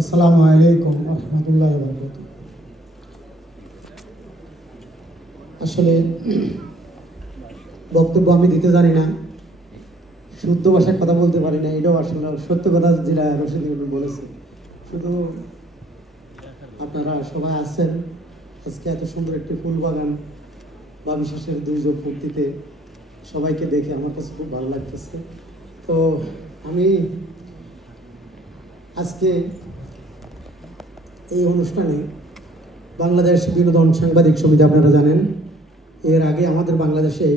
আসসালামু আলাইকুম রহমতুল্লাহ বরকাতুহু। আসলে বক্তব্য আমি দিতে জানি না, শুদ্ধ ভাষায় কথা বলতে পারি না, এটাও আসলে সত্য কথা যেটা রশিদ বলেছে। শুধু আপনারা সবাই আছেন, আজকে এত সুন্দর একটি ফুল বাগান বা বিশ্বাসের দুর্যোগ পূর্তিতে সবাইকে দেখে আমার কাছে খুব ভালো লাগতেছে। তো আমি আজকে এই অনুষ্ঠানে বাংলাদেশ বিনোদন সাংবাদিক সমিতি, আপনারা জানেন এর আগে আমাদের বাংলাদেশে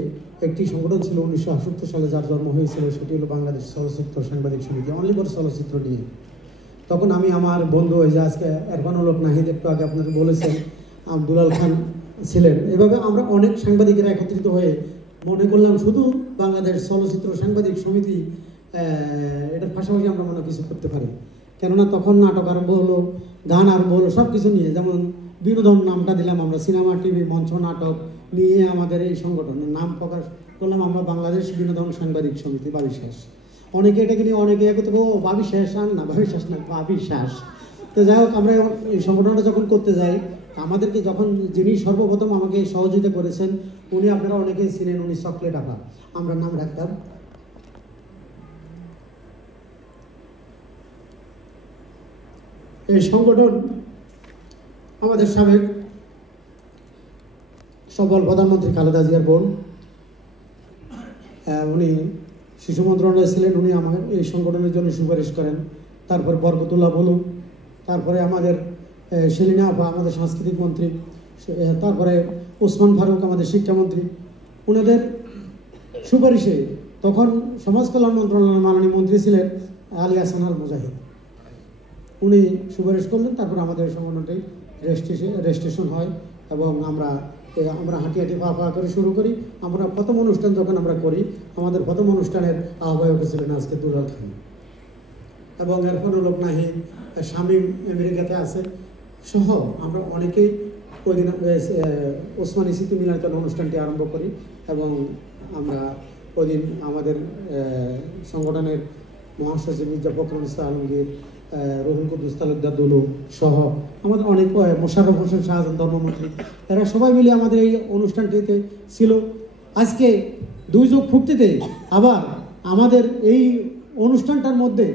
একটি সংগঠন ছিল 1968 সালে, যার জন্ম হয়েছিল, সেটি হলো বাংলাদেশ চলচ্চিত্র সাংবাদিক সমিতি, অনলি ফর চলচ্চিত্র নিয়ে। তখন আমি আমার বন্ধু হয়ে যে আজকে এরফানুল হক নাহিদ একটু আগে আপনাকে বলেছেন, দুলাল খান ছিলেন, এভাবে আমরা অনেক সাংবাদিকেরা একত্রিত হয়ে মনে করলাম শুধু বাংলাদেশ চলচ্চিত্র সাংবাদিক সমিতি এটার পাশাপাশি আমরা মনে কিছু করতে পারি। কেননা তখন নাটক আরম্ভ হলো, গান আরম্ভ হলো, সব কিছু নিয়ে, যেমন বিনোদন নামটা দিলাম আমরা, সিনেমা, টিভি, মঞ্চ, নাটক নিয়ে আমাদের এই সংগঠনের নাম প্রকাশ করলাম আমরা বাংলাদেশ বিনোদন সাংবাদিক সমিতি, বাবিশ্বাস। অনেকে এটাকে নিয়ে অনেকে একত্র, ও বাবিশ্বাস না, বাবিশ্বাস না, বাবিশ্বাস। তো যাই হোক, আমরা এই সংগঠনটা যখন করতে যাই, আমাদেরকে যখন যিনি সর্বপ্রথম আমাকে সহযোগিতা করেছেন, উনি আপনারা অনেকেই ছিলেন, উনি চকলেট আপা, আমরা নাম রাখতাম। এই সংগঠন আমাদের সাবেক সফল প্রধানমন্ত্রী খালেদা জিয়ার বোন, উনি শিশু মন্ত্রণালয়ে ছিলেন, উনি আমার এই সংগঠনের জন্য সুপারিশ করেন। তারপর বরকতুল্লাহ বলু, তারপরে আমাদের সেলিনা আপা আমাদের সাংস্কৃতিক মন্ত্রী, তারপরে ওসমান ফারুক আমাদের শিক্ষামন্ত্রী। ওনাদের সুপারিশে তখন সমাজ কল্যাণ মন্ত্রণালয়ের মাননীয় মন্ত্রী ছিলেন আলী হাসান আল মুজাহিদ, উনি সুপারিশ করলেন। তারপর আমাদের সংগঠনটি রেজিস্ট্রেশন হয় এবং আমরা হাঁটি হাঁটি পা পা করে শুরু করি। আমরা প্রথম অনুষ্ঠান যখন আমরা করি, আমাদের প্রথম অনুষ্ঠানের আহ্বায়ক ছিলেন আজকে দুলাল খান, এবং এরফানুল হক নাহিদ, শামীম আমেরিকাতে আছে সহ আমরা অনেকেই ওই দিন ওসমানী স্মৃতি মিলনায়তন অনুষ্ঠানটি আরম্ভ করি। এবং আমরা ওই দিন আমাদের সংগঠনের মহাসচিব মির্জা ফখরুল ইসলাম আলমগীর, রুহুল কুদ্দুস তালুকদার দুলু সহ আমাদের অনেক, মোশাররফ হোসেন শাহজাহান ধর্মমন্ত্রী, এরা সবাই মিলে আমাদের এই অনুষ্ঠানটিতে ছিল। আজকে দুর্যোগ পূর্তিতে আবার আমাদের এই অনুষ্ঠানটার মধ্যে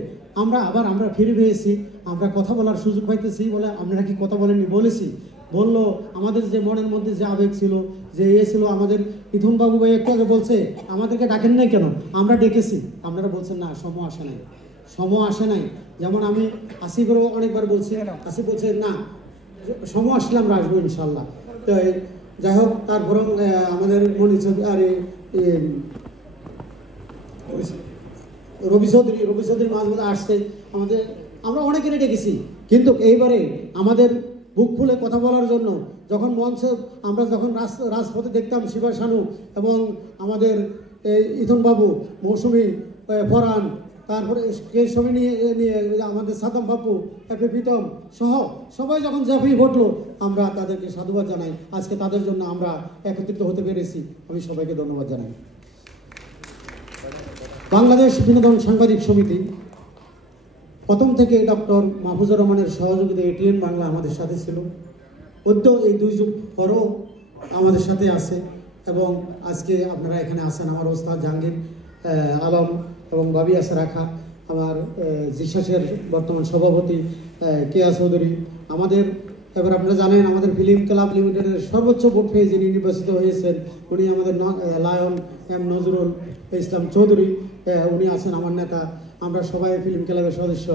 আমরা ফিরে পেয়েছি, আমরা কথা বলার সুযোগ পাইতেছি। বলে আপনারা কি কথা বলেননি? বলেছি। বললো আমাদের যে মনের মধ্যে যে আবেগ ছিল, যে ছিল, আমাদের ইথুন বাবু ভাই একটু আগে বলছে আমাদেরকে ডাকেন নাই কেন, আমরা ডেকেছি, আপনারা বলছেন না সময় আসে নাই, সময় আসে নাই। যেমন আমি আসিফেরও অনেকবার বলছি, আসিফ বলছে না সময় আসলে আমরা আসবো ইনশাল্লাহ। তো যাই হোক, তারপর আমাদের মনি আর রবি চৌধুরী মাঝে মাঝে আসছে আমাদের, আমরা অনেকেরই ডেকেছি। কিন্তু এইবারে আমাদের বুক খুলে কথা বলার জন্য যখন মঞ্চে আমরা যখন রাজপথে দেখতাম শিবা শানু এবং আমাদের ইথুন বাবু, মৌসুমি, ফরহান, তারপরে সবাই নিয়ে আমাদের সাদাম বাপু, এপি প্রীতম সহ সবাই যখন ঝাঁপিয়ে ঘটলো, আমরা তাদেরকে সাধুবাদ জানাই। আজকে তাদের জন্য আমরা একত্রিত হতে পেরেছি, আমি সবাইকে ধন্যবাদ জানাই। বাংলাদেশ বিনোদন সাংবাদিক সমিতি প্রথম থেকে ডক্টর মাহফুজুর রহমানের সহযোগিতা এটিএন বাংলা আমাদের সাথে ছিল, ওতেও এই দুর্যোগ পরও আমাদের সাথে আছে। এবং আজকে আপনারা এখানে আছেন, আমার ওস্তাদ জাহাঙ্গীর আলম এবং ভাবি আছে রাখা, আমার জিসাসের বর্তমান সভাপতি কেয়া চৌধুরী, আমাদের এবার আপনারা জানেন আমাদের ফিল্ম ক্লাব লিমিটেডের সর্বোচ্চ ভোট পেয়ে যিনি নির্বাচিত হয়েছেন, উনি আমাদের লায়ন এম নজরুল ইসলাম চৌধুরী, উনি আছেন আমার নেতা। আমরা সবাই ফিল্ম ক্লাবের সদস্য।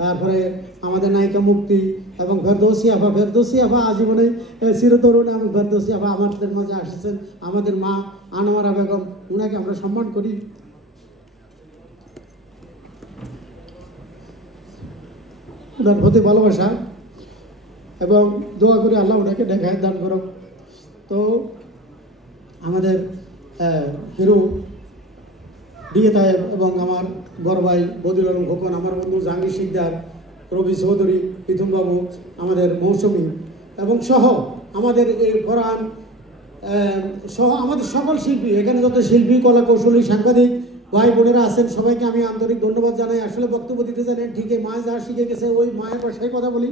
তারপরে আমাদের নায়িকা মুক্তি এবং ফেরদৌসি আফা আজীবনে চিরতরুণ, এবং ফেরদৌসি আফা আমাদের মাঝে আসছেন। আমাদের মা আনোয়ারা বেগম, ওনাকে আমরা সম্মান করি। ওনার প্রতি ভালোবাসা এবং দোয়া করি আল্লাহ ওনাকে দেখায় দান করুক। তো আমাদের হিরো ডিএ তায়েব এবং আমার বড় ভাই বদিউল আলম খোকন, আমার বন্ধু জাহাঙ্গীর শিকদার, রবি চৌধুরী, প্রীতম বাবু, আমাদের মৌসুমি এবং সহ আমাদের এই ফরহান সহ আমাদের সকল শিল্পী, এখানে যত শিল্পী, কলা কৌশলী, সাংবাদিক ভাই বোনেরা আছেন সবাইকে আমি আন্তরিক ধন্যবাদ জানাই। আসলে বক্তব্য দিতে জানেন ঠিকই, মা যা শিখে গেছে ওই মায়ের ভাষায় কথা বলি।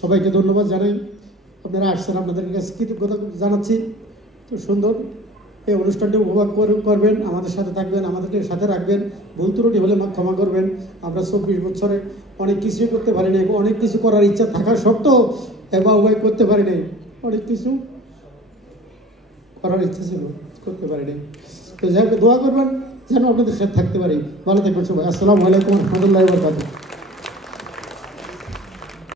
সবাইকে ধন্যবাদ জানাই, আপনারা আসছেন, আপনাদের কাছে কৃতজ্ঞতা জানাচ্ছি। তো সুন্দর এই অনুষ্ঠানটি উপভোগ করবেন, আমাদের সাথে থাকবেন, আমাদেরকে সাথে রাখবেন। ভুল ত্রুটি হলে ক্ষমা করবেন। আমরা 24 বছরে অনেক কিছুই করতে পারি নাই, অনেক কিছু করার ইচ্ছা থাকা সত্ত্বেও বা উভয় করতে পারি নাই, অনেক কিছু করার ইচ্ছা ছিল, করতে পারি নাই। তো যাকে দোয়া করবেন যেন আপনাদের সাথে থাকতে পারি। ভালো থাকবেন সবাই। আসসালামু আলাইকুম রহমতুল্লাহি ওয়া বারাকাতুহু।